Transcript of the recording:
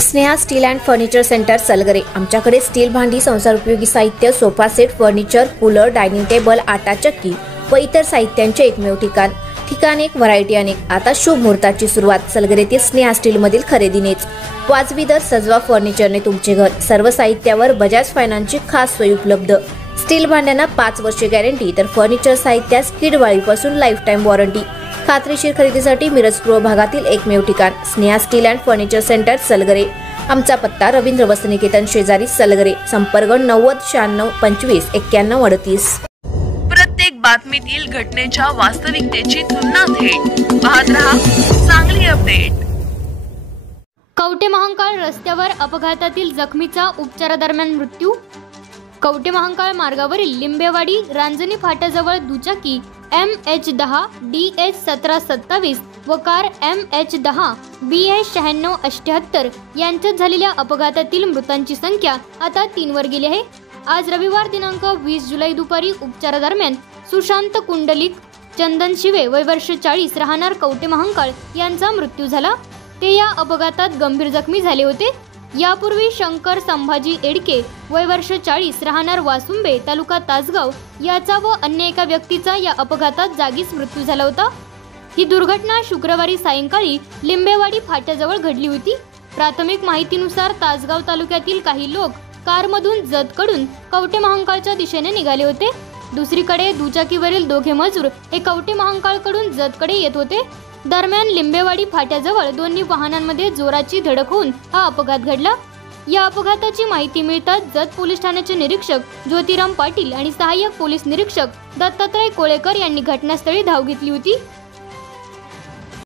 Sneha steel and furniture centre Salgare. आमच्याकडे steel भांडी, संसार उपयोगी साहित्य, sofa set, furniture, cooler, dining table, आटा चक्की व इतर साहित्यांचे एकमेव ठिकाण एक, व्हरायटी अनेक। आता शुभ मुहूर्ताची सुरुवात सलगरेतील स्नेहा स्टील मधील खरेदीनेच। वाजवी दर, सजवा फर्निचरने तुमचे घर। सर्व साहित्यावर बजाज फायनान्सची खास सोय उपलब्ध। स्टील भांड्यांना 5 वर्षे गॅरंटी, तर फर्निचर साहित्यास किडवाळीपासून लाईफ टाइम वॉरंटी। खात्रीशीर खरेदीसाठी मिरज पूर्व भागातील एकमेव ठिकाण Sneha steel and furniture centre Salgare. आमचा पत्ता रवींद्र वस्त्रनिकेतन शेजारी सलगरे। संपर्क 90 96 25 91 38। प्रत्येक बातमीतील घटनेच्या वास्तविकतेची तुलना थेट पाहत रहा चांगली अपडेट। कवठे महांकाळ रस्त्यावर अपघातातील जखमीचा उपचारादरम्यान मृत्यू। कवठे महांकाळ मार्गावरील लिंबेवाडी रांजणी फाट्याजवळ दुचाकी MH10 DH 1727 व कार MH10 BH 9678 यांच्यात झालेल्या अपघातातील मृतांची संख्या आता 3 वर गेली आहे। आज रविवार दिनांक 20 जुलै दुपारी उपचारादरम्यान सुशांत कुंडलिक चंदन शिवे वय वर्ष 40 राहणार कवठे महांकाळ यांचा मृत्यू झाला। ते या अपघातात गंभीर जखमी झाले होते। यापूर्वी शंकर संभाजी एडके वय वर्ष 40 राहणार वासुंबे तालुका तासगाव याचा व अन्य एका व्यक्तीचा या अपघातात जागीच मृत्यू झाला होता। ही दुर्घटना शुक्रवारी सायंकाळी लिंबेवाडी फाट्याजवळ घडली होती। प्राथमिक माहितीनुसार तासगाव तालुक्यातील काही लोक कारमधून जतकडून कवठे महांकाळच्या दिशेने निघाले होते। दुसरीकडे दुचाकीवरील दोघे मजूर हे कवठे महांकाळकडून जतकडे येत होते। दरम्यान लिंबेवाडी फाट्याजवळ दोन्ही वाहनांमध्ये जोराची धडक होऊन हा अपघात घडला। या अपघाताची माहिती मिळताच जत पोलीस ठाण्याचे निरीक्षक ज्योतिराम पाटील आणि सहाय्यक पोलीस निरीक्षक दत्तात्रय कोळेकर यांनी घटनास्थळी धाव घेतली होती।